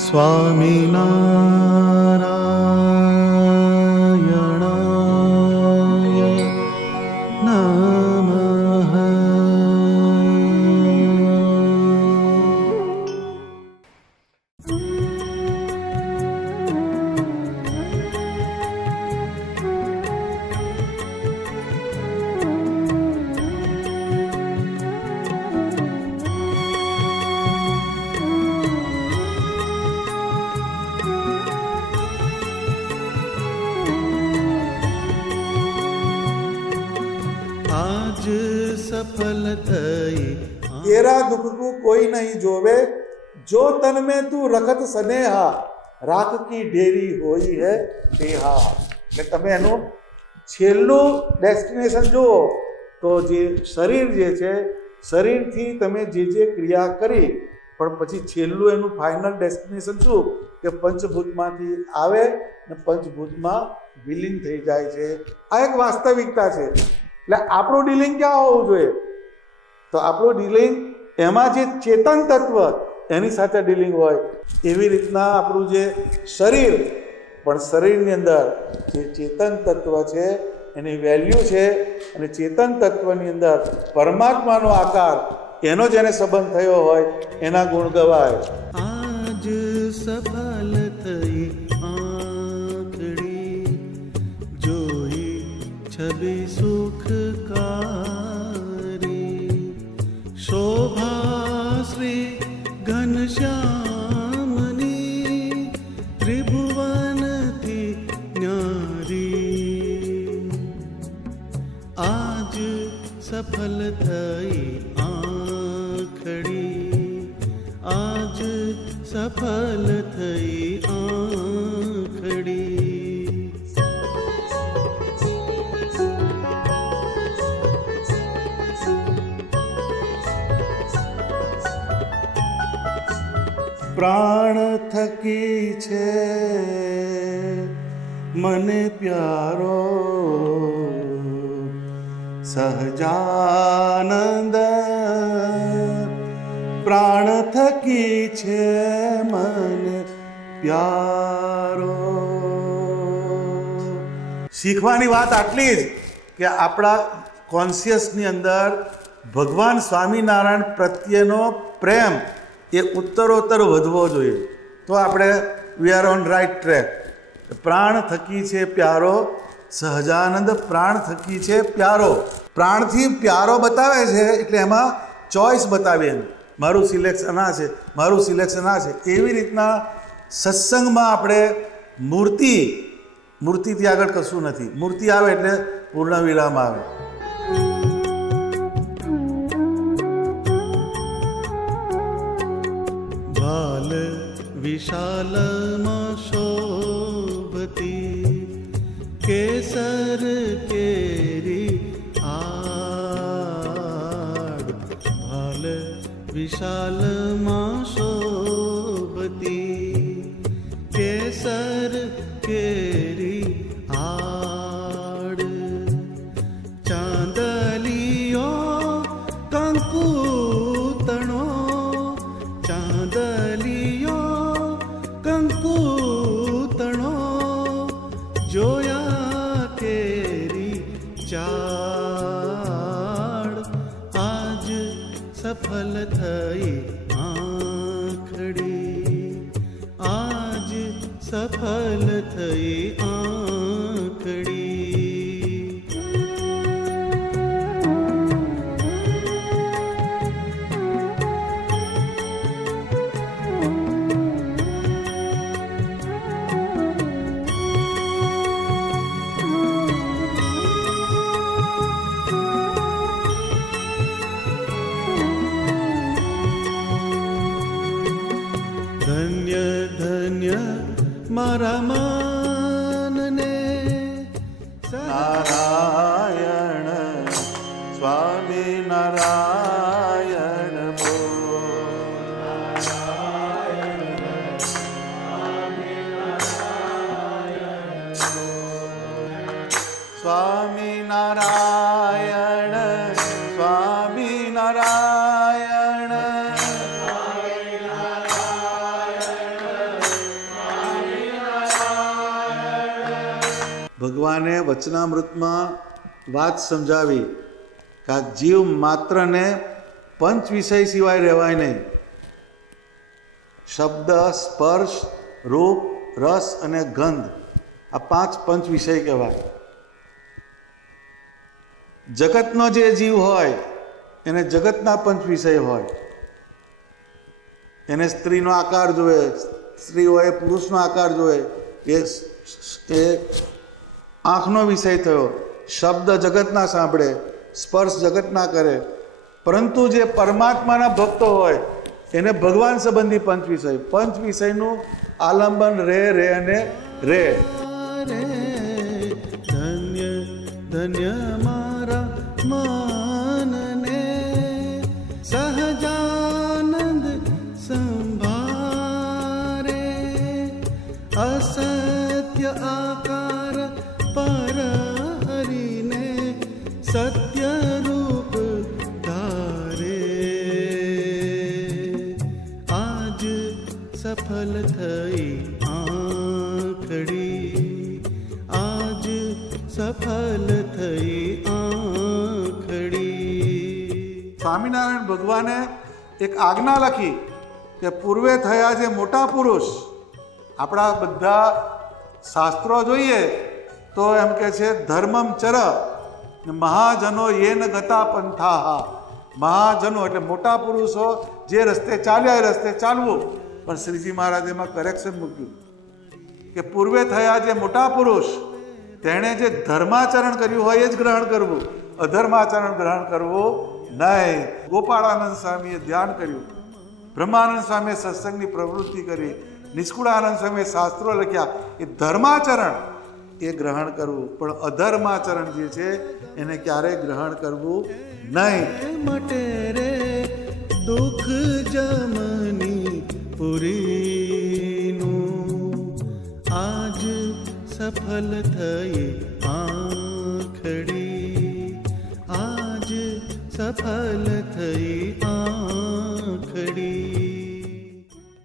સ્વામિનારાયણાય નમઃ. आज सफल थई तेरा दुख को कोई नहीं जोवे, जो तन में तू रखत स्नेहा, राख की ढेरी होई है तेहा. એટલે તમે એનું છેલ્લું ડેસ્ટિનેશન જુઓ તો જે શરીર જે છે, શરીરથી તમે જે ક્રિયા કરી, પણ પછી છેલ્લું એનું ફાઇનલ ડેસ્ટિનેશન શું કે પંચભૂતમાંથી આવે ને પંચભૂતમાં વિલીન થઈ જાય છે. આ એક વાસ્તવિકતા છે. એટલે આપણું ડીલિંગ ક્યાં હોવું જોઈએ? તો આપણું ડીલિંગ એમાં જે ચેતન તત્વ એની સાથે ડીલિંગ હોય. એવી રીતના આપણું જે શરીર, પણ શરીરની અંદર જે ચેતન તત્વ છે એની વેલ્યુ છે, અને ચેતન તત્વની અંદર પરમાત્માનો આકાર, એનો જેને સંબંધ થયો હોય એના ગુણ ગવાય. आज सफल थई आंखड़ी जोई छवि सुखकारी, शोभा श्री घनश्यामनी त्रिभुवनથી न्यारी. आज सफल थई आंखड़ी, आज सफल थई आंखड़ी. પ્રાણ થકી છે મને પ્યારો, સહજાનંદ પ્રાણ થકી છે મને પ્યારો. શીખવાની વાત આટલી જ કે આપણા કોન્શિયસની અંદર ભગવાન સ્વામિનારાયણ પ્રત્યેનો પ્રેમ એ ઉત્તરોત્તર વધવો જોઈએ. તો આપણે we are on right track. પ્રાણ થકી છે પ્યારો, સહજાનંદ પ્રાણ થકી છે પ્યારો. પ્રાણથી પ્યારો બતાવે છે એટલે એમાં ચોઈસ બતાવી, એમ મારું સિલેક્શન આ છે, મારું સિલેક્શન આ છે. એવી રીતના સત્સંગમાં આપણે મૂર્તિથી આગળ કશું નથી. મૂર્તિ આવે એટલે પૂર્ણ વિરામ આવે. બાલ વિશાલમાં શોભતી કેસર કેરી આડ, બાલ વિશાલમાં શોભતી કેસર કેરી આડ. ચાંદલિયો કંકુ તણો, ચાંદલિયો કંકુ તણો, જોયા કેરી ચાડ. આજ સફલ થઈ આંખડી, આજ સફલ થઈ આંખડી. ધન્ય ધન્ય મારા મનને નારાયણ સ્વામી નારાયણ સ્વામી નારાયણ, સ્વામી નારાયણ, ભગવાને વચનામૃતમાં વાત સમજાવી કે આ જીવ માત્રને પંચ વિષય સિવાય રહેવાય નહીં. શબ્દ, સ્પર્શ, રૂપ, રસ અને ગંધ, આ 5 પંચ વિષય કહેવાય. જગતનો જે જીવ હોય એને જગતના પંચ વિષય હોય. એને સ્ત્રીનો આકાર જોવે, સ્ત્રી હોય પુરુષનો આકાર જોવે, એ આંખનો વિષય થયો. શબ્દ જગતના સાંભળે, સ્પર્શ જગતના કરે. પરંતુ જે પરમાત્માના ભક્તો હોય એને ભગવાન સંબંધી પંચ વિષય, પંચ વિષયનું આલંબન રે રે અને રે. ધન્ય ધન્ય મારા માનને સહજાનંદ સંભારે અસત્ય આકાર પર હરિને સત્ય રૂપ ધારે. આજ સફલ થઈ આંખડી, આજ સફલ થઈ આંખડી. સ્વામિનારાયણ ભગવાને એક આજ્ઞા લખી કે પૂર્વે થયા જે મોટા પુરુષ, આપણા બધા શાસ્ત્રો જોઈએ તો એમ કે છે ધર્મમ ચર મહાજનો યેન ગતા પંથાહા. મહાજનો એટલે મોટા પુરુષો જે રસ્તે ચાલ્યા એ રસ્તે ચાલવું. પણ શ્રીજી મહારાજે એમાં કરેક્શન મૂક્યું કે પૂર્વે થયા જે મોટા પુરુષ તેણે જે ધર્માચરણ કર્યું હોય એ જ ગ્રહણ કરવું, અધર્માચરણ ગ્રહણ કરવું નહીં. ગોપાળાનંદ સ્વામીએ ધ્યાન કર્યું, બ્રહ્માનંદ સ્વામીએ સત્સંગની પ્રવૃત્તિ કરી, નિષ્કુળાનંદ સ્વામીએ શાસ્ત્રો લખ્યા. એ ધર્માચરણ એ ગ્રહણ કરવું, પણ અધર્માચરણ જે છે એને ક્યારેય ગ્રહણ કરવું નહીં. મટે રે દુઃખ જમની પુરીનું, આજ સફલ થઈ આંખડી, આજ સફલ થઈ આંખડી.